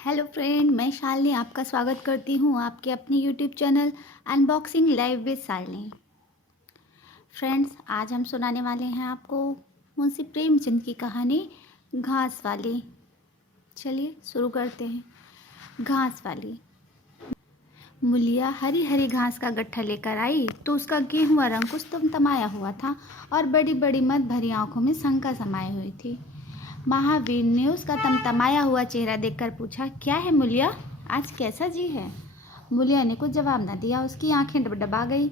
Hello friend, मैं शालिनी आपका स्वागत करती हूँ आपके अपने YouTube channel unboxing live with Shalini. Friends, आज हम सुनाने वाले हैं आपको मुंशी प्रेमचंद की कहानी घास वाली। चलिए शुरू करते हैं। घास वाली। मूलिया हरी हरी घास का गट्ठा लेकर आई तो उसका गेहुआ रंग कुछ तमतमाया हुआ था और बड़ी बड़ी मद भरी आंखों में शंका समाई हुई थी। महावीर ने उसका तमतमाया हुआ चेहरा देखकर पूछा, क्या है मूलिया, आज कैसा जी है? मूलिया ने कुछ जवाब न दिया। उसकी आंखें डबडबा गई।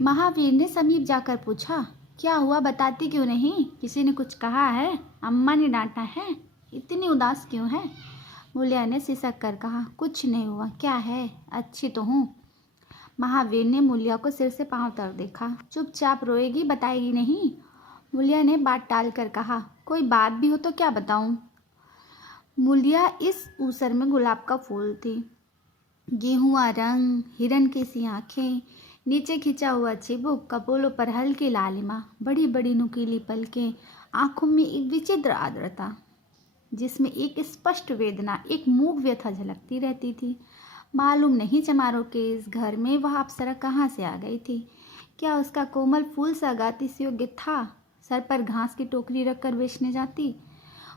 महावीर ने समीप जाकर पूछा, क्या हुआ, बताती क्यों नहीं? किसी ने कुछ कहा है? अम्मा ने डांटा है? इतनी उदास क्यों है? मूलिया ने सिसक कर कहा, कुछ नहीं हुआ। क्या है, अच्छी तो हूँ। महावीर ने मूलिया को सिर से पांव तक देखा। चुपचाप रोएगी, बताएगी नहीं? मूलिया ने बात टाल कर कहा, कोई बात भी हो तो क्या बताऊं? मूलिया इस ऊसर में गुलाब का फूल थी। गेहुआ रंग, हिरन की सी आंखें, नीचे खिंचा हुआ चिबुक, कपोलों पर हल्की लालिमा, बड़ी बड़ी नुकीली पलकें, आंखों में एक विचित्र आर्द्रता जिसमें एक स्पष्ट वेदना, एक मूक व्यथा झलकती रहती थी। मालूम नहीं चमारों के इस घर में वह अप्सरा कहाँ से आ गई थी। क्या उसका कोमल फूल सा गाती से योग्य था? सर पर घास की टोकरी रखकर बेचने जाती।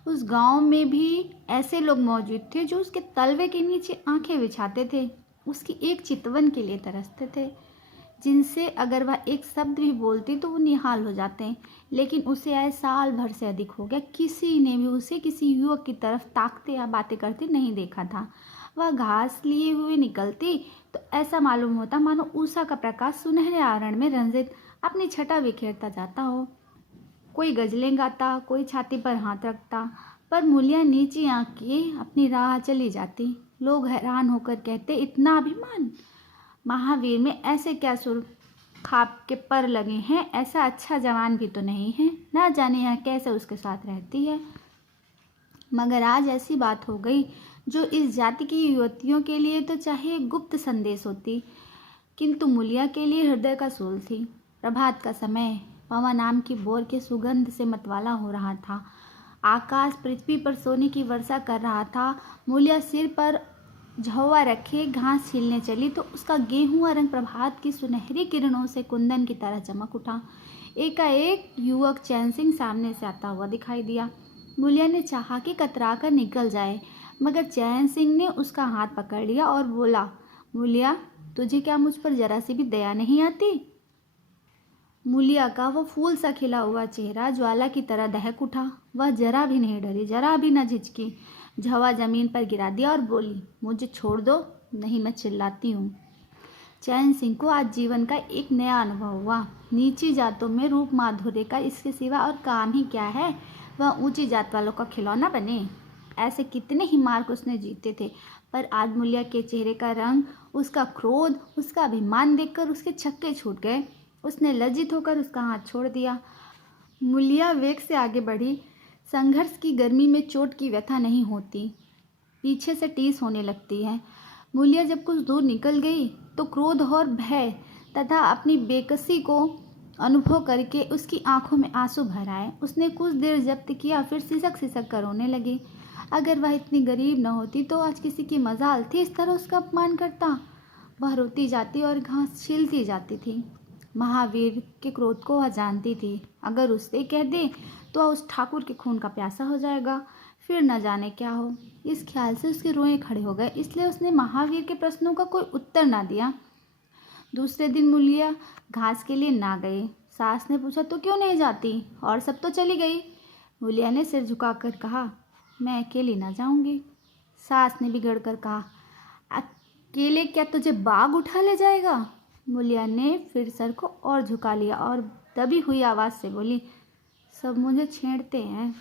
उस गांव में भी ऐसे लोग मौजूद थे जो उसके तलवे के नीचे आंखें बिछाते थे, उसकी एक चितवन के लिए तरसते थे, जिनसे अगर वह एक शब्द भी बोलती तो वो निहाल हो जाते। लेकिन उसे आए साल भर से अधिक हो गया, किसी ने भी उसे किसी युवक की तरफ ताकते या बातें करते नहीं देखा था। वह घास लिए हुए निकलती तो ऐसा मालूम होता मानो उषा का प्रकाश सुनहरे आवरण में रंजित अपनी छटा बिखेरता जाता हो। कोई गजलें गाता, कोई छाती पर हाथ रखता, पर मूलिया नीची आंख किए अपनी राह चली जाती। लोग हैरान होकर कहते, इतना अभिमान? महावीर में ऐसे क्या सुर खाप के पर लगे हैं? ऐसा अच्छा जवान भी तो नहीं है, ना जाने यहाँ कैसे उसके साथ रहती है। मगर आज ऐसी बात हो गई जो इस जाति की युवतियों के लिए तो चाहे गुप्त संदेश होती, किंतु मूलिया के लिए हृदय का सूल थी। प्रभात का समय, पवन आम की बोर के सुगंध से मतवाला हो रहा था। आकाश पृथ्वी पर सोने की वर्षा कर रहा था। मूलिया सिर पर झौवा रखे घास छीलने चली तो उसका गेहुआ रंग प्रभात की सुनहरी किरणों से कुंदन की तरह चमक उठा। एकाएक युवक चैन सिंह सामने से आता हुआ दिखाई दिया। मूलिया ने चाहा कि कतरा कर निकल जाए, मगर चैन सिंह ने उसका हाथ पकड़ लिया और बोला, मूलिया, तुझे क्या मुझ पर जरा सी भी दया नहीं आती? मूलिया का वो फूल सा खिला हुआ चेहरा ज्वाला की तरह दहक उठा। वह जरा भी नहीं डरी, जरा भी न झिझकी। झवा जमीन पर गिरा दिया और बोली, मुझे छोड़ दो, नहीं मैं चिल्लाती हूँ। चैन सिंह को आज जीवन का एक नया अनुभव हुआ। नीची जातों में रूप माधुर्य का इसके सिवा और काम ही क्या है? वह ऊंची जात वालों का खिलौना बने। ऐसे कितने ही मार्क उसने जीते थे, पर आज मूलिया के चेहरे का रंग, उसका क्रोध, उसका अभिमान देखकर उसके छक्के छूट गए। उसने लज्जित होकर उसका हाथ छोड़ दिया। मूलिया वेग से आगे बढ़ी। संघर्ष की गर्मी में चोट की व्यथा नहीं होती, पीछे से टीस होने लगती है। मूलिया जब कुछ दूर निकल गई तो क्रोध और भय तथा अपनी बेकसी को अनुभव करके उसकी आंखों में आंसू भर आए। उसने कुछ देर जब्त किया, फिर सिसक सिसक कर रोने लगी। अगर वह इतनी गरीब न होती तो आज किसी की मजाल थी इस तरह उसका अपमान करता। वह रोती जाती और घास छीलती जाती थी। महावीर के क्रोध को वह जानती थी। अगर उससे कह दे तो वह उस ठाकुर के खून का प्यासा हो जाएगा, फिर न जाने क्या हो। इस ख्याल से उसके रोए खड़े हो गए, इसलिए उसने महावीर के प्रश्नों का कोई उत्तर ना दिया। दूसरे दिन मूलिया घास के लिए ना गई। सास ने पूछा, तो क्यों नहीं जाती? और सब तो चली गई। मूलिया ने सिर झुकाकर कहा, मैं अकेली ना जाऊंगी। सास ने बिगड़ कर कहा, अकेले क्या तुझे बाघ उठा ले जाएगा? मूलिया ने फिर सर को और झुका लिया और दबी हुई आवाज़ से बोली, सब मुझे छेड़ते हैं।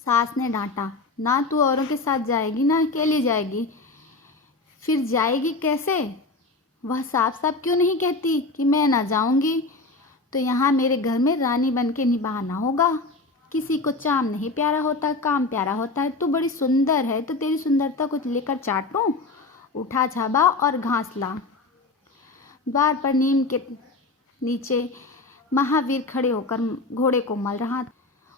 सास ने डांटा, ना तू औरों के साथ जाएगी ना अकेली जाएगी। फिर जाएगी कैसे? वह साफ साफ क्यों नहीं कहती कि मैं ना जाऊंगी? तो यहाँ मेरे घर में रानी बन के निभाना होगा। किसी को चाम नहीं प्यारा होता, काम प्यारा होता है। तू बड़ी सुंदर है तो तेरी सुंदरता को लेकर चाटूं? उठा झाबा और घास ला। द्वार पर नीम के नीचे महावीर खड़े होकर घोड़े को मल रहा था।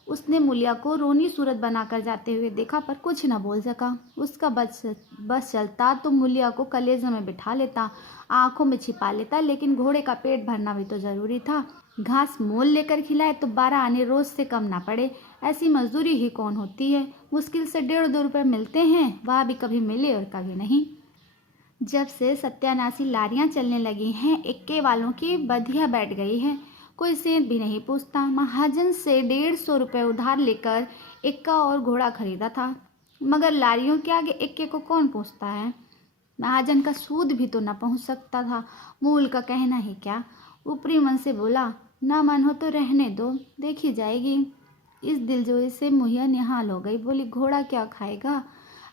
उसने मूलिया को रोनी सूरत बनाकर जाते हुए देखा पर कुछ न बोल सका। उसका बस चलता तो मूलिया को कलेजे में बिठा लेता, आंखों में छिपा लेता, लेकिन घोड़े का पेट भरना भी तो जरूरी था। घास मोल लेकर खिलाए तो 12 आने रोज से कम ना पड़े। ऐसी मजदूरी ही कौन होती है। मुश्किल से 1.5-2 रुपये मिलते हैं, वह भी कभी मिले और कभी नहीं। जब से सत्यानाशी लारियां चलने लगी हैं, इक्के वालों की बधिया बैठ गई है। कोई सेंध भी नहीं पूछता। महाजन से 150 रुपये उधार लेकर इक्का और घोड़ा खरीदा था, मगर लारियों के आगे इक्के को कौन पूछता है। महाजन का सूद भी तो न पहुंच सकता था, मूल का कहना ही क्या। ऊपरी मन से बोला, ना मन हो तो रहने दो, देखी जाएगी। इस दिलजोई से मुहिया निहाल हो गई। बोली, घोड़ा क्या खाएगा।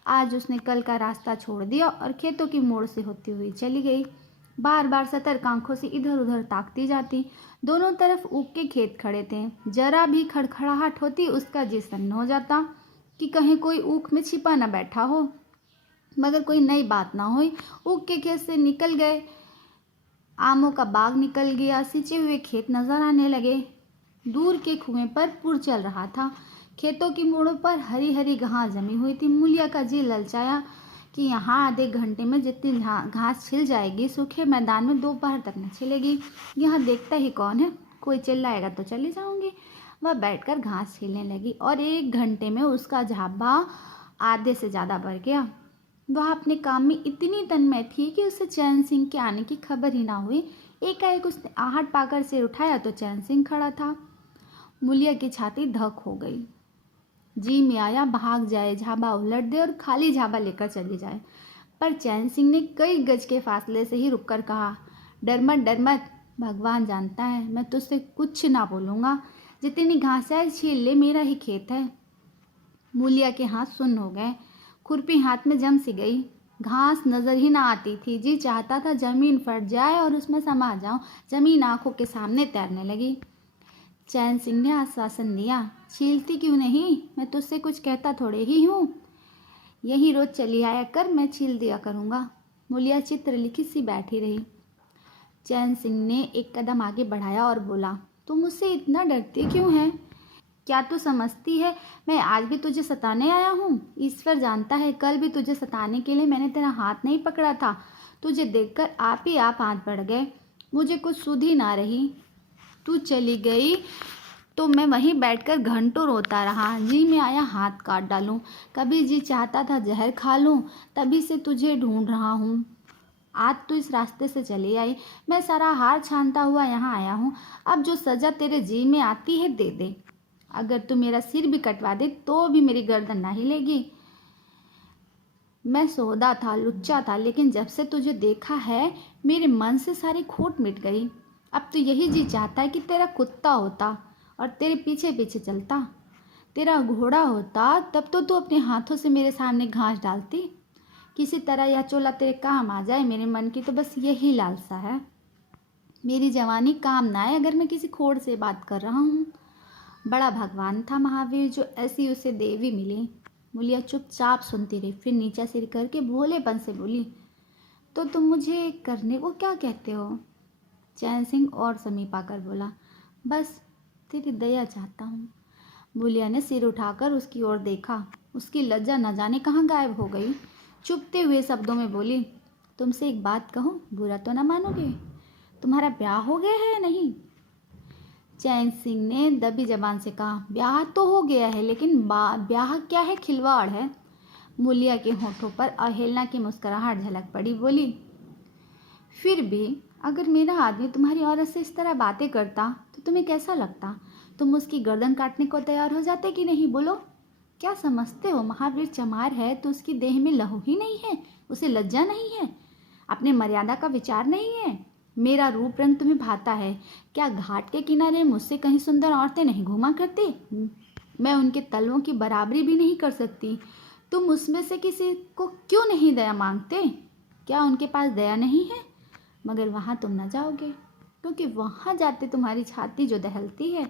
आज उसने कल का रास्ता छोड़ दिया और खेतों की मोड़ से होती हुई चली गई। बार बार सतर्क आंखों से इधर उधर ताकती जाती। दोनों तरफ ऊख के खेत खड़े थे। जरा भी खड़खड़ाहट होती उसका जी सन्न हो जाता कि कहीं कोई ऊख में छिपा न बैठा हो। मगर कोई नई बात ना हुई। ऊख के खेत से निकल गए, आमों का बाग निकल गया, सिंचे हुए खेत नजर आने लगे। दूर के कुएं पर पुर चल रहा था। खेतों की मोड़ों पर हरी हरी घास जमी हुई थी। मूलिया का जी ललचाया कि यहाँ आधे घंटे में जितनी घास छिल जाएगी, सूखे मैदान में दोपहर तक न छिलेगी। यहाँ देखता ही कौन है, कोई चिल्लाएगा तो चली जाऊंगी। वह बैठकर घास छीलने लगी और 1 घंटे में उसका झाबा आधे से ज़्यादा बढ़ गया। वह अपने काम में इतनी तन्मय थी कि उसे चैन सिंह के आने की खबर ही ना हुई। एकाएक उसने आहट पाकर सिर उठाया तो चैन सिंह खड़ा था। मूलिया की छाती धक हो गई। जी में आया भाग जाए, झाबा उलट दे और खाली झाबा लेकर चली जाए। पर चैन सिंह ने कई गज के फासले से ही रुककर कहा, डर मत, भगवान जानता है मैं तुझसे कुछ ना बोलूँगा। जितनी घास है छील ले, मेरा ही खेत है। मूलिया के हाथ सुन्न हो गए, खुरपी हाथ में जम सी गई। घास नजर ही ना आती थी। जी चाहता था जमीन फट जाए और उसमें समा जाऊं। जमीन आंखों के सामने तैरने लगी। चैन सिंह ने आश्वासन दिया, छीलती क्यों नहीं, मैं तुझसे कुछ कहता थोड़े ही हूँ। यही रोज चली आया कर, मैं छील दिया करूँगा। मूलिया चित्र लिखी सी बैठी रही। चैन सिंह ने एक कदम आगे बढ़ाया और बोला, तुम मुझसे इतना डरती क्यों है। क्या तू समझती है मैं आज भी तुझे सताने आया हूँ। ईश्वर जानता है कल भी तुझे सताने के लिए मैंने तेरा हाथ नहीं पकड़ा था। तुझे देखकर आप ही आप हाथ बढ़ गए। मुझे कुछ सुध ही ना रही। तू चली गई तो मैं वहीं बैठकर घंटों रोता रहा। जी में आया हाथ काट डालूं, कभी जी चाहता था जहर खा लूं। तभी से तुझे ढूंढ रहा हूँ। आज तू इस रास्ते से चली आई, मैं सारा हार छानता हुआ यहाँ आया हूँ। अब जो सजा तेरे जी में आती है दे दे। अगर तू मेरा सिर भी कटवा दे तो भी मेरी गर्दन ना हिलेगी। मैं सोदा था, लुच्चा था, लेकिन जब से तुझे देखा है मेरे मन से सारी खोट मिट गई। अब तो यही जी चाहता है कि तेरा कुत्ता होता और तेरे पीछे पीछे चलता। तेरा घोड़ा होता तब तो तू अपने हाथों से मेरे सामने घास डालती। किसी तरह यह चोला तेरे काम आ जाए, मेरे मन की तो बस यही लालसा है। मेरी जवानी काम ना आए अगर मैं किसी खोड़ से बात कर रहा हूँ। बड़ा भगवान था महावीर जो ऐसी उसे देवी मिली। मूलिया चुपचाप सुनती रही, फिर नीचा सिर करके भोलेपन से बोली, तो तुम मुझे करने को क्या कहते हो। चैन सिंह और समीप आकर बोला, बस तेरी दया चाहता हूँ। मूलिया ने सिर उठाकर उसकी ओर देखा। उसकी लज्जा न जाने कहाँ गायब हो गई। चुपते हुए शब्दों में बोली, तुमसे एक बात कहूँ, बुरा तो ना मानोगे। तुम्हारा ब्याह हो गया है या नहीं। चैन सिंह ने दबी जबान से कहा, ब्याह तो हो गया है, लेकिन ब्याह क्या है, खिलवाड़ है। मूलिया के होठों पर अवहेलना की मुस्कुराहट झलक पड़ी। बोली, फिर भी अगर मेरा आदमी तुम्हारी औरत से इस तरह बातें करता तो तुम्हें कैसा लगता। तुम उसकी गर्दन काटने को तैयार हो जाते कि नहीं, बोलो। क्या समझते हो महावीर चमार है तो उसकी देह में लहू ही नहीं है, उसे लज्जा नहीं है, अपने मर्यादा का विचार नहीं है। मेरा रूप रंग तुम्हें भाता है। क्या घाट के किनारे मुझसे कहीं सुंदर औरतें नहीं घूमा करती। मैं उनके तलवों की बराबरी भी नहीं कर सकती। तुम उसमें से किसी को क्यों नहीं दया मांगते। क्या उनके पास दया नहीं है। मगर वहाँ तुम न जाओगे, क्योंकि वहाँ जाते तुम्हारी छाती जो दहलती है।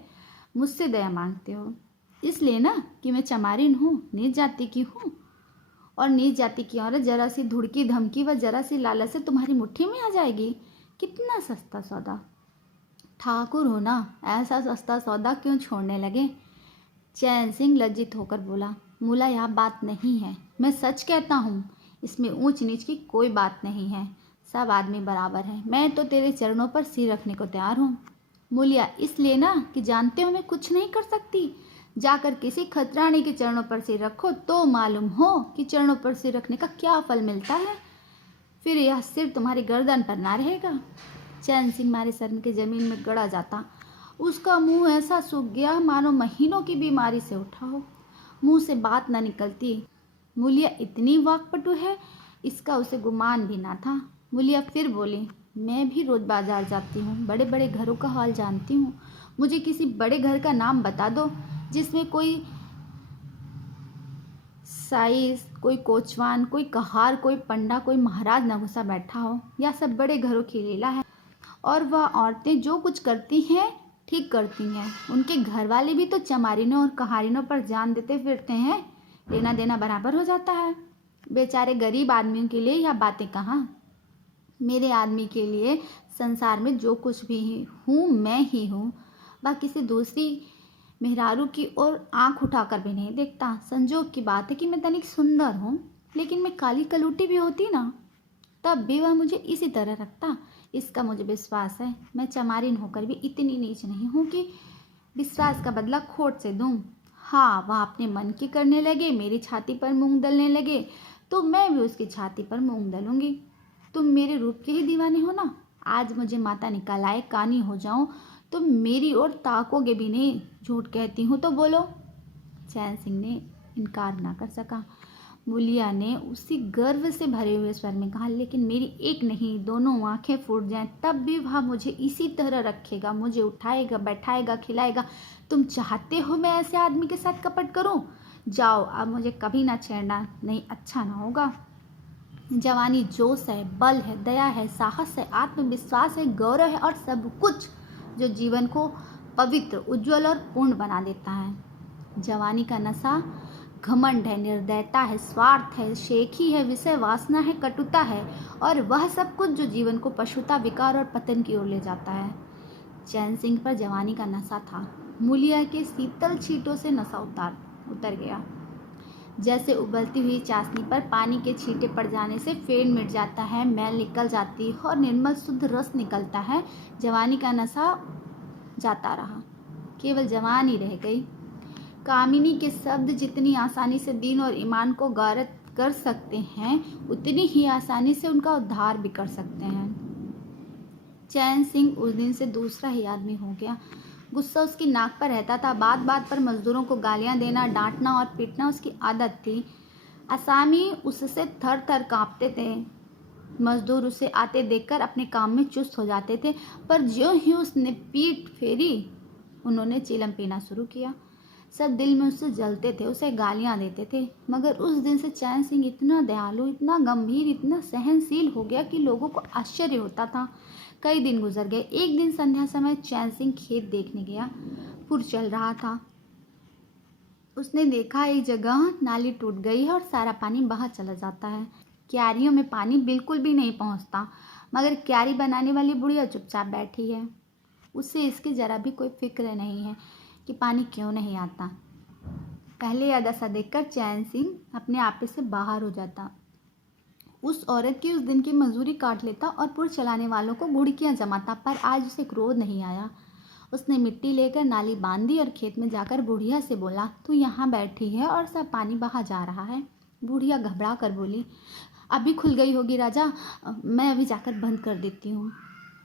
मुझसे दया मांगते हो इसलिए ना कि मैं चमारिन हूँ, नीच जाति की हूँ। और नीच जाति की औरत जरा सी धुड़की धमकी व जरा सी लालच से तुम्हारी मुट्ठी में आ जाएगी। कितना सस्ता सौदा। ठाकुर हो ना, ऐसा सस्ता सौदा क्यों छोड़ने लगे। चैन सिंह लज्जित होकर बोला, मूला यह बात नहीं है, मैं सच कहता हूँ, इसमें ऊंच नीच की कोई बात नहीं है, सब आदमी बराबर है, मैं तो तेरे चरणों पर सिर रखने को तैयार हूँ। मूलिया, इसलिए ना कि जानते हो मैं कुछ नहीं कर सकती। जाकर किसी खतरानी के चरणों पर सिर रखो तो मालूम हो कि चरणों पर सिर रखने का क्या फल मिलता है। फिर यह सिर तुम्हारी गर्दन पर ना रहेगा। चैन सिंह मारे सर के जमीन में गड़ा जाता। उसका मुंह ऐसा सूख गया मानो महीनों की बीमारी से उठा हो, मुंह से बात न निकलती। मूलिया इतनी वाकपटु है, इसका उसे गुमान भी ना था। मूलिया फिर बोली, मैं भी रोज बाजार जाती हूँ, बड़े बड़े घरों का हाल जानती हूँ। मुझे किसी बड़े घर का नाम बता दो जिसमें कोई साइस, कोई कोचवान, कोई कहार, कोई पंडा, कोई महाराज न घुसा बैठा हो। या सब बड़े घरों की लीला है और वह औरतें जो कुछ करती हैं ठीक करती हैं। उनके घर वाले भी तो चमारिनों और कहारिनों पर जान देते फिरते हैं, लेना देना बराबर हो जाता है। बेचारे गरीब आदमियों के लिए यह बातें कहाँ, मेरे आदमी के लिए संसार में जो कुछ भी हूँ मैं ही हूँ। वह किसी दूसरी मेहरारू की ओर आंख उठाकर भी नहीं देखता। संजोग की बात है कि मैं तनिक सुंदर हूँ, लेकिन मैं काली कलूटी भी होती ना तब भी वह मुझे इसी तरह रखता। इसका मुझे विश्वास है। मैं चमारिन होकर भी इतनी नीच नहीं हूँ कि विश्वास का बदला खोट से दूँ। हाँ, वह अपने मन की करने लगे, मेरी छाती पर मूंग दलने लगे तो मैं भी उसकी छाती पर मूंग दलूंगी। तुम मेरे रूप के ही दीवाने हो ना। आज मुझे माता निकाल आए, कानी हो जाऊं तो मेरी ओर ताकोगे भी नहीं। झूठ कहती हूँ तो बोलो। चैन सिंह ने इनकार ना कर सका। मूलिया ने उसी गर्व से भरे हुए स्वर में कहा, लेकिन मेरी एक नहीं दोनों आंखें फूट जाएं तब भी वह मुझे इसी तरह रखेगा, मुझे उठाएगा, बैठाएगा, खिलाएगा। तुम चाहते हो मैं ऐसे आदमी के साथ कपट करूं? जाओ, अब मुझे कभी ना छेड़ना, नहीं अच्छा ना होगा। जवानी जोश है, बल है, दया है, साहस है, आत्मविश्वास है, गौरव है और सब कुछ जो जीवन को पवित्र, उज्जवल और पूर्ण बना देता है। जवानी का नशा घमंड है, निर्दयता है, स्वार्थ है, शेखी है, विषय वासना है, कटुता है और वह सब कुछ जो जीवन को पशुता, विकार और पतन की ओर ले जाता है। चैन सिंह पर जवानी का नशा था। मूलिया के शीतल छींटों से नशा उतर गया। जैसे उबलती हुई चाशनी पर पानी के छींटे पड़ जाने से फेन मिट जाता है, मैल निकल जाती है और निर्मल शुद्ध रस निकलता है, जवानी का नशा जाता रहा, केवल जवानी रह गई। कामिनी के शब्द जितनी आसानी से दीन और ईमान को गारत कर सकते हैं, उतनी ही आसानी से उनका उद्धार भी कर सकते हैं। चैन सिंह उस दिन से दूसरा ही आदमी हो गया। गुस्सा उसकी नाक पर रहता था। बात बात पर मजदूरों को गालियां देना, डांटना और पीटना उसकी आदत थी। असामी उससे थर थर कांपते थे। मजदूर उसे आते देखकर अपने काम में चुस्त हो जाते थे, पर ज्यों ही उसने पीठ फेरी उन्होंने चिलम पीना शुरू किया। सब दिल में उससे जलते थे, उसे गालियां देते थे। मगर उस दिन से चैन सिंह इतना दयालु, इतना गंभीर, इतना सहनशील हो गया कि लोगों को आश्चर्य होता था। कई दिन गुजर गए। एक दिन संध्या समय चैन सिंह खेत देखने गया। पुर चल रहा था। उसने देखा एक जगह नाली टूट गई है और सारा पानी बाहर चला जाता है। क्यारियों में पानी बिल्कुल भी नहीं पहुंचता, मगर क्यारी बनाने वाली बुढ़िया चुपचाप बैठी है। उसे इसकी जरा भी कोई फिक्र नहीं है कि पानी क्यों नहीं आता। पहले यह दशा देखकर चैन सिंह अपने आपे से बाहर हो जाता। उस औरत की उस दिन की मजदूरी काट लेता और पुर चलाने वालों को घुड़कियां जमाता, पर आज उसे क्रोध नहीं आया। उसने मिट्टी लेकर नाली बांध दी और खेत में जाकर बुढ़िया से बोला, तू यहाँ बैठी है और सब पानी बाहर जा रहा है। बुढ़िया घबरा कर बोली, अभी खुल गई होगी राजा, मैं अभी जाकर बंद कर देती हूँ।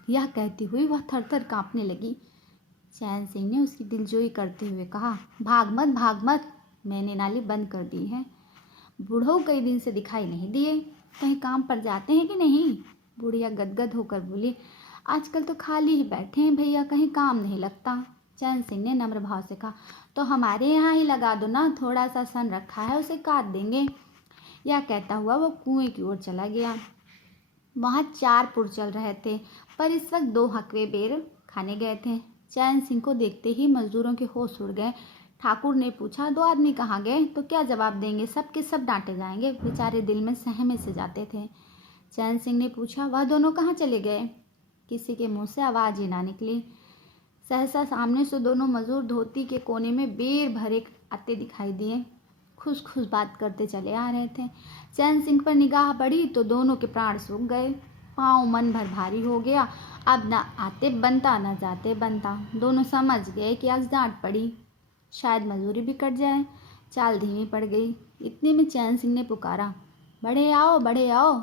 यह कहती हुई वह थर थर काँपने लगी। चैन सिंह ने उसकी दिलजोई करते हुए कहा, भाग मत, भाग मत, मैंने नाली बंद कर दी है। बूढ़ो कई दिन से दिखाई नहीं दिए, कहीं काम पर जाते हैं कि नहीं? बुढ़िया गदगद होकर बोली, आजकल तो खाली ही बैठे हैं भैया, कहीं काम नहीं लगता। चैन सिंह ने नम्र भाव से कहा, तो हमारे यहाँ ही लगा दो ना, थोड़ा सा सन रखा है, उसे काट देंगे। यह कहता हुआ वो कुएं की ओर चला गया। वहाँ 4 पुर चल रहे थे, पर इस वक्त 2 हकवे बेर खाने गए थे। चैन सिंह को देखते ही मजदूरों के होश उड़ गए। ठाकुर ने पूछा, 2 आदमी कहाँ गए? तो क्या जवाब देंगे? सब के सब डांटे जाएंगे। बेचारे दिल में सहमे से जाते थे। चैन सिंह ने पूछा, वह दोनों कहाँ चले गए? किसी के मुंह से आवाज़ ही ना निकली। सहसा सामने से दोनों मजदूर धोती के कोने में बेर भरे आते दिखाई दिए। खुश खुश बात करते चले आ रहे थे। चैन सिंह पर निगाह पड़ी तो दोनों के प्राण सूख गए। पाँव मन भर भारी हो गया। अब न आते बनता न जाते बनता। दोनों समझ गए कि आज डांट पड़ी, शायद मजूरी भी कट जाए। चाल धीमी पड़ गई। इतने में चैन सिंह ने पुकारा, बड़े आओ बड़े आओ,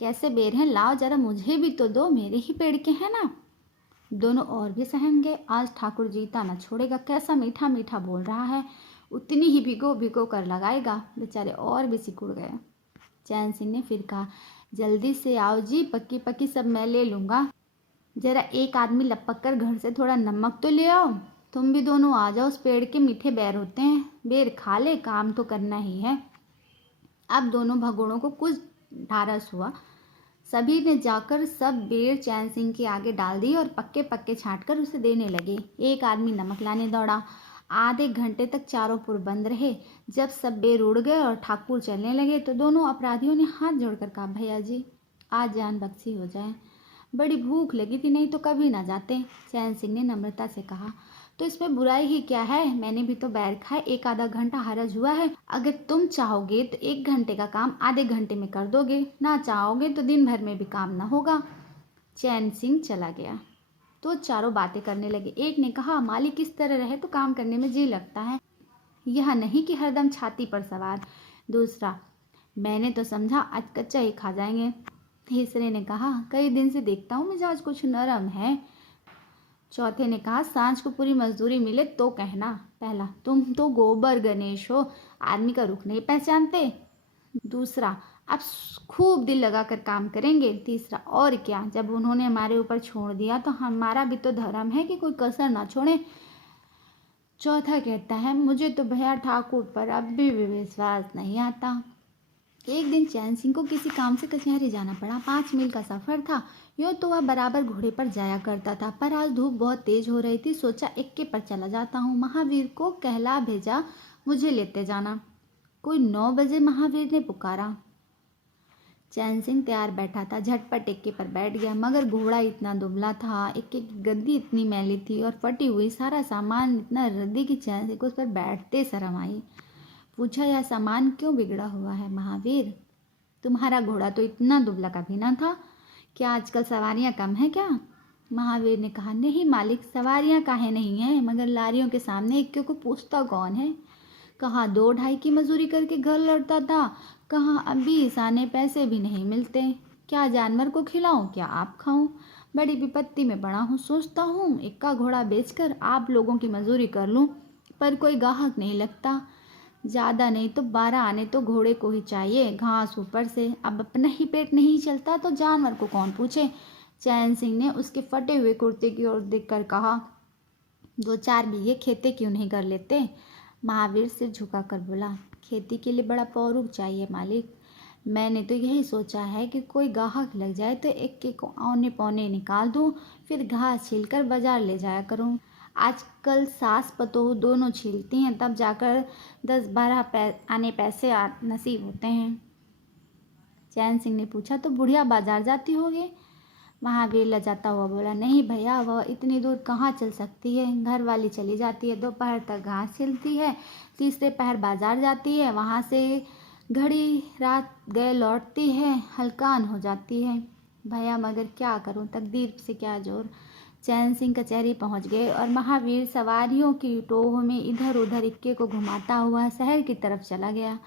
कैसे बेर हैं, लाओ जरा मुझे भी तो दो, मेरे ही पेड़ के हैं ना। दोनों और भी सहम गए। आज ठाकुर जीता न छोड़ेगा, कैसा मीठा मीठा बोल रहा है, उतनी ही भिगो भिगो कर लगाएगा। बेचारे और भी सिकुड़ गए। चैन सिंह ने फिर कहा, जल्दी से आओ जी, पक्की पक्की सब मैं ले लूँगा। जरा एक आदमी लपक कर घर से थोड़ा नमक तो ले आओ। तुम भी दोनों आ जाओ, उस पेड़ के मीठे बेर होते हैं, बेर खा ले, काम तो करना ही है। अब दोनों भगोड़ों को कुछ ढारस हुआ। सभी ने जाकर सब बेर चैन सिंह के आगे डाल दी और पक्के पक्के छाँट कर उसे देने लगे। एक आदमी नमक लाने दौड़ा। आधे घंटे तक चारों पुर बंद रहे। जब सब बेर उड़ गए और ठाकुर चलने लगे तो दोनों अपराधियों ने हाथ जोड़कर कहा, भैया जी आज जान बख्शी हो जाए, बड़ी भूख लगी थी, नहीं तो कभी ना जाते। चैन सिंह ने नम्रता से कहा, तो इसमें बुराई ही क्या है, मैंने भी तो बैर खाए, एक आधा घंटा हरज हुआ है। अगर तुम चाहोगे तो 1 घंटे का काम आधे घंटे में कर दोगे, ना चाहोगे तो दिन भर में भी काम ना होगा। चैन सिंह चला गया तो चारों बातें करने लगे। एक ने कहा, मालिक इस तरह रहे तो काम करने में जी लगता है, यह नहीं कि हरदम छाती पर सवार। दूसरा, मैंने तो समझा आज कच्चा ही खा जाएंगे। तीसरे ने कहा, कई दिन से देखता हूँ मिजाज कुछ नरम है। चौथे ने कहा, सांझ को पूरी मजदूरी मिले तो कहना। पहला, तुम तो गोबर गणेश हो, आदमी का रुख नहीं पहचानते। दूसरा, आप खूब दिल लगाकर काम करेंगे। तीसरा, और क्या, जब उन्होंने हमारे ऊपर छोड़ दिया तो हमारा भी तो धर्म है कि कोई कसर ना छोड़े। चौथा कहता है, मुझे तो भैया ठाकुर पर अब भी विश्वास नहीं आता। एक दिन चैन सिंह को किसी काम से कचहरी जाना पड़ा। 5 मील का सफ़र था। यूँ तो वह बराबर घोड़े पर जाया करता था, पर आज धूप बहुत तेज हो रही थी। सोचा एक्के पर चला जाता हूँ। महावीर को कहला भेजा मुझे लेते जाना। कोई 9 बजे महावीर ने पुकारा। चैन सिंह तैयार बैठा था, झटपट एक्के पर बैठ गया, मगर घोड़ा इतना दुबला था, एक्के की गद्दी इतनी मैली थी और फटी हुई, सारा सामान इतना रद्दी कि चैन सिंह को उस पर बैठते शर्म आई। पूछा, यह सामान क्यों बिगड़ा हुआ है महावीर? तुम्हारा घोड़ा तो इतना दुबला कभी ना था, क्या आजकल सवारियां कम है क्या? महावीर ने कहा, नहीं मालिक, सवारियां काहे नहीं हैं, मगर लारियों के सामने एक्के को पूछता कौन है। कहाँ 2-2.5 की मजूरी करके घर लौटता था, कहाँ अभी ईसाने पैसे भी नहीं मिलते। क्या जानवर को खिलाऊं, क्या आप खाऊं? बड़ी विपत्ति में पड़ा हूँ। सोचता हूँ एक्का घोड़ा बेचकर आप लोगों की मजूरी कर लूँ, पर कोई गाहक नहीं लगता। ज़्यादा नहीं तो 12 आने तो घोड़े को ही चाहिए, घास ऊपर से। अब अपना ही पेट नहीं चलता तो जानवर को कौन पूछे। चैन सिंह ने उसके फटे हुए कुर्ते की ओर देखकर कहा, 2-4 बीघे खेती क्यों नहीं कर लेते? महावीर सिर झुकाकर बोला, खेती के लिए बड़ा पौरुष चाहिए मालिक। मैंने तो यही सोचा है कि कोई गाहक लग जाए तो एक्के को औने पौने निकाल दूँ, फिर घास छीलकर बाजार ले जाया करूँ। आजकल सास पतोह दोनों छीलती हैं, तब जाकर 10-12 आने पैसे नसीब होते हैं। चैन सिंह ने पूछा, तो बुढ़िया बाजार जाती होगी? महावीर लजाता हुआ बोला, नहीं भैया, वह इतनी दूर कहाँ चल सकती है, घर वाली चली जाती है, दोपहर तक घास छिलती है, तीसरे पहर बाजार जाती है, वहाँ से घड़ी रात गए लौटती है, हलकान हो जाती है। भैया मगर क्या करूँ, तकदीर से क्या जोर। चैन सिंह कचहरी पहुंच गए और महावीर सवारियों की टोह में इधर उधर इक्के को घुमाता हुआ शहर की तरफ चला गया।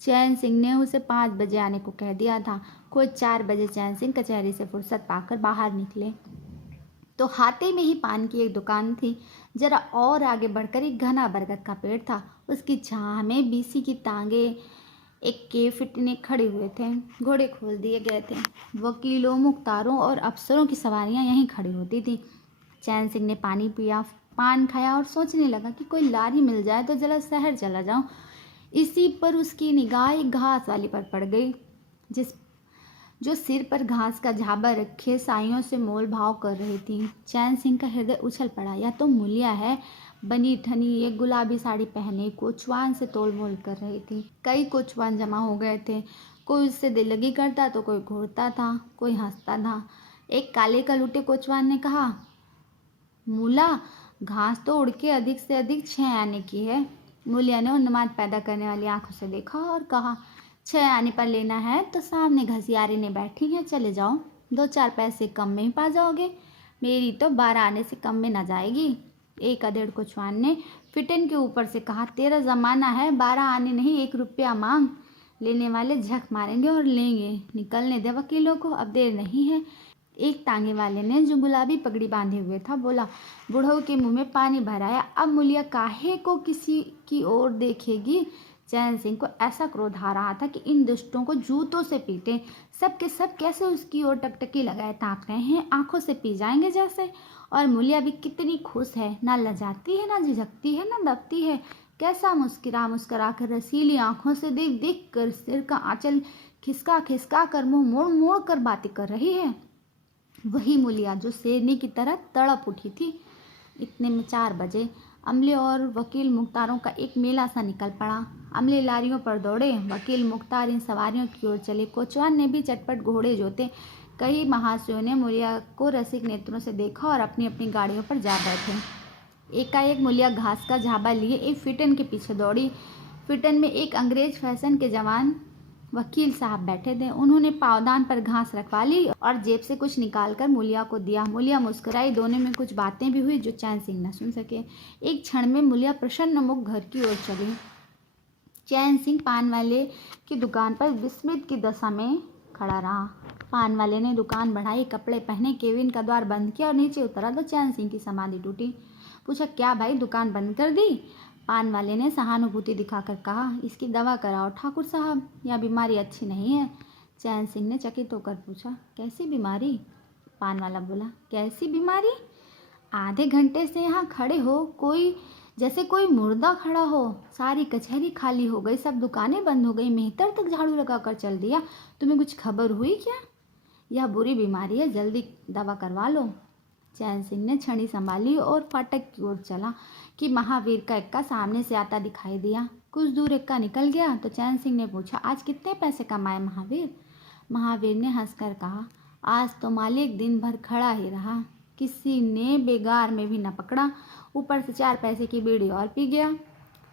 चैन सिंह ने उसे 5 बजे आने को कह दिया था। कोई 4 बजे चैन सिंह कचहरी से फुर्सत पाकर बाहर निकले तो हाथे में ही पान की एक दुकान थी। जरा और आगे बढ़कर एक घना बरगद का पेड़ था। उसकी छाह में बीसी की तांगे एक के फिटने खड़े हुए थे। घोड़े खोल दिए गए थे। वकीलों, मुख्तारों और अफसरों की सवारियां यहीं खड़ी होती थी। चैन सिंह ने पानी पिया, पान खाया और सोचने लगा कि कोई लारी मिल जाए तो जरा शहर चला जाऊं। इसी पर उसकी निगाह एक घास वाली पर पड़ गई, जो सिर पर घास का झाबा रखे साइयों से मोल भाव कर रही थी। चैन सिंह का हृदय उछल पड़ा। या तो मूलिया है, बनी ठनी एक गुलाबी साड़ी पहने कोचवान से तोल मोल कर रही थी। कई कोचवान जमा हो गए थे। कोई उससे दिल लगी करता तो कोई घूरता था, कोई हंसता था। एक काले कलूटे कोचवान ने कहा, मूला, घास तो उड़ के अधिक से अधिक 6 आने की है, मूलिया ने उन्माद पैदा करने वाली आंखों से देखा और कहा, 6 आने पर लेना है तो सामने घसियारे ने बैठी हैं, चले जाओ, 2-4 पैसे कम में ही पा जाओगे। मेरी तो 12 आने से कम में ना जाएगी। एक अधेड़ कोचवान ने फिटन के ऊपर से कहा, तेरा ज़माना है, 12 आने नहीं 1 रुपया मांग। लेने वाले झक मारेंगे और लेंगे। निकलने दे वकीलों को, अब देर नहीं है। एक तांगे वाले ने, जो गुलाबी पगड़ी बांधे हुए था, बोला, बुढ़ऊ के मुंह में पानी भराया। अब मूलिया काहे को किसी की ओर देखेगी। चैन सिंह को ऐसा क्रोध आ रहा था कि इन दुष्टों को जूतों से पीटे। सब के सब कैसे उसकी ओर टकटकी लगाए ताक रहे हैं, आंखों से पी जाएंगे जैसे। और मूलिया भी कितनी खुश है, ना लजाती है, ना झिझकती है, ना दबती है। कैसा मुस्कुरा मुस्कुरा कर, रसीली आंखों से देख देख कर, सिर का आंचल खिसका खिसका कर, मुंह मोड़ मोड़ कर बातें कर रही है। वही मूलिया जो शेरनी की तरह तड़प उठी थी। इतने में 4 बजे। अमले और वकील मुख्तारों का एक मेला सा निकल पड़ा। अमले लारियों पर दौड़े, वकील मुख्तार इन सवारियों की ओर चले। कोचवान ने भी चटपट घोड़े जोते। कई महाशयों ने मूलिया को रसिक नेत्रों से देखा और अपनी अपनी गाड़ियों पर जा बैठे। एकाएक मूलिया घास का झाबा लिए एक फिटन के पीछे दौड़ी। फिटन में एक अंग्रेज फैशन के जवान वकील साहब बैठे थे। उन्होंने पावदान पर घास रखवा ली और जेब से कुछ निकालकर मूलिया को दिया। मूलिया मुस्कुराई। दोनों में कुछ बातें भी हुई जो चैन सिंह न सुन सके। एक क्षण में मूलिया प्रसन्न मुख घर की ओर चली। चैन सिंह पान वाले की दुकान पर विस्मित की दशा में खड़ा रहा। पान वाले ने दुकान बढ़ाई, कपड़े पहने, केबिन का द्वार बंद किया और नीचे उतरा तो चैन सिंह की समाधि टूटी। पूछा, क्या भाई दुकान बंद कर दी? पान वाले ने सहानुभूति दिखाकर कहा, इसकी दवा कराओ ठाकुर साहब, यह बीमारी अच्छी नहीं है। चैन सिंह ने चकित होकर पूछा, कैसी बीमारी? पान वाला बोला, कैसी बीमारी? आधे घंटे से यहाँ खड़े हो, जैसे कोई मुर्दा खड़ा हो। सारी कचहरी खाली हो गई, सब दुकानें बंद हो गई, मेहतर तक झाड़ू लगाकर चल दिया। तुम्हें कुछ खबर हुई क्या? यह बुरी बीमारी है, जल्दी दवा करवा लो। चैन सिंह ने छड़ी संभाली और फाटक की ओर चला कि महावीर का इक्का सामने से आता दिखाई दिया। कुछ दूर इक्का निकल गया तो चैन सिंह ने पूछा, आज कितने पैसे कमाए महावीर? महावीर ने हंसकर कहा, आज तो मालिक दिन भर खड़ा ही रहा, किसी ने बेगार में भी न पकड़ा, ऊपर से 4 पैसे की बीड़ी और पी गया।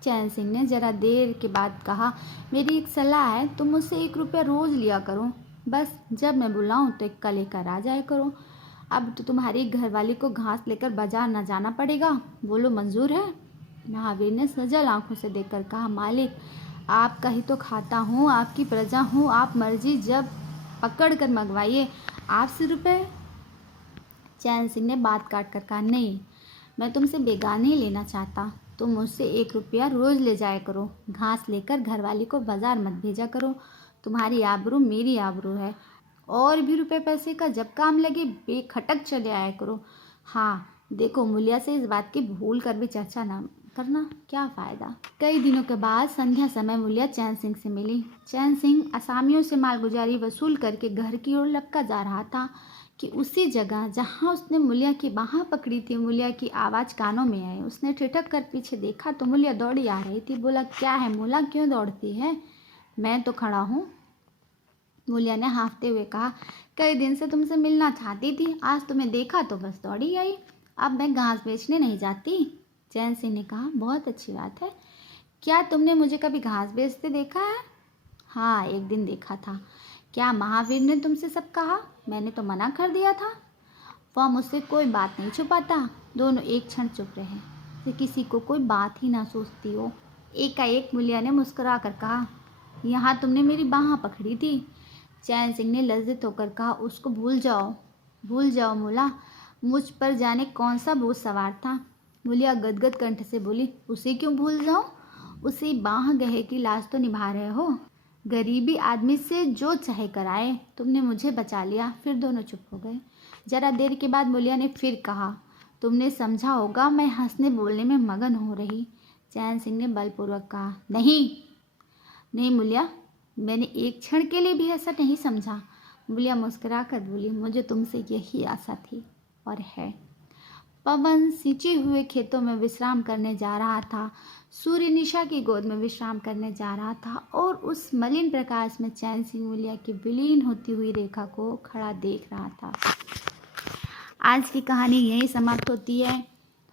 चैन सिंह ने जरा देर के बाद कहा, मेरी एक सलाह है, तुम मुझसे 1 रुपया रोज़ लिया करो, बस जब मैं बुलाऊं तो इक्का लेकर आ जाया करो। अब तो तुम्हारी घरवाली को घास लेकर बाजार न जाना पड़ेगा, बोलो मंजूर है? महावीर ने सजल आंखों से देखकर कहा, मालिक आपका ही तो खाता हूँ, आपकी प्रजा हूँ, आप मर्जी जब पकड़ कर मंगवाइए, आपसे रुपये। चैन सिंह ने बात काट कर कहा, नहीं, मैं तुमसे बेगान नहीं लेना चाहता, तुम मुझसे 1 रुपया रोज़ ले जाया करो, घास लेकर घरवाली को बाजार मत भेजा करो, तुम्हारी आबरू मेरी आबरू है। और भी रुपए पैसे का जब काम लगे बेखटक चले आया करो। हाँ देखो, मूलिया से इस बात की भूल कर भी चर्चा ना करना, क्या फ़ायदा। कई दिनों के बाद संध्या समय मूलिया चैन सिंह से मिली। चैन सिंह असामियों से मालगुजारी वसूल करके घर की ओर लपका जा रहा था कि उसी जगह जहाँ उसने मूलिया की बाँह पकड़ी थी, मूलिया की आवाज़ कानों में आई। उसने ठिठक कर पीछे देखा तो मूलिया दौड़ी आ रही थी। बोला, क्या है मूला, क्यों दौड़ती है? मैं तो खड़ा हूँ, मूलिया ने हाँफते हुए कहा, कई दिन से तुमसे मिलना चाहती थी, आज तुम्हें देखा तो बस दौड़ी आई। अब मैं घास बेचने नहीं जाती। चैन सिंह ने कहा, बहुत अच्छी बात है, क्या तुमने मुझे कभी घास बेचते देखा है? हाँ, एक दिन देखा था। क्या महावीर ने तुमसे सब कहा? मैंने तो मना कर दिया था। वह मुझसे कोई बात नहीं छुपाता। दोनों एक क्षण चुप रहे, कि किसी को कोई बात ही ना सोचती हो। एकाएक मूलिया ने मुस्कुरा कर कहा, यहाँ तुमने मेरी बाँह पकड़ी थी। चैन सिंह ने लज्जित होकर कहा, उसको भूल जाओ मूला, मुझ पर जाने कौन सा भूत सवार था। मूलिया गदगद कंठ से बोली, उसे क्यों भूल जाऊं? उसी बाँह गहे की लाज तो निभा रहे हो। गरीबी आदमी से जो चाहे कराए, तुमने मुझे बचा लिया। फिर दोनों चुप हो गए। जरा देर के बाद मूलिया ने फिर कहा, तुमने समझा होगा मैं हंसने बोलने में मगन हो रही। चैन सिंह ने बलपूर्वक कहा, नहीं मूलिया, मैंने एक क्षण के लिए भी ऐसा नहीं समझा। मूलिया मुस्कुरा कर बोली, मुझे तुमसे यही आशा थी और है। पवन सिंचे हुए खेतों में विश्राम करने जा रहा था। सूर्य निशा की गोद में विश्राम करने जा रहा था और उस मलिन प्रकाश में चैन सिंह मूलिया की विलीन होती हुई रेखा को खड़ा देख रहा था। आज की कहानी यहीं समाप्त होती है।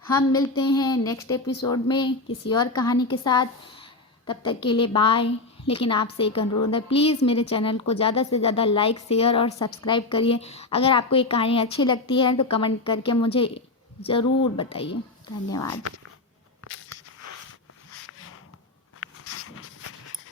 हम मिलते हैं नेक्स्ट एपिसोड में किसी और कहानी के साथ। तब तक के लिए बाय। लेकिन आपसे एक अनुरोध है, प्लीज़ मेरे चैनल को ज़्यादा से ज़्यादा लाइक, शेयर और सब्सक्राइब करिए। अगर आपको ये कहानी अच्छी लगती है तो कमेंट करके मुझे ज़रूर बताइए। धन्यवाद।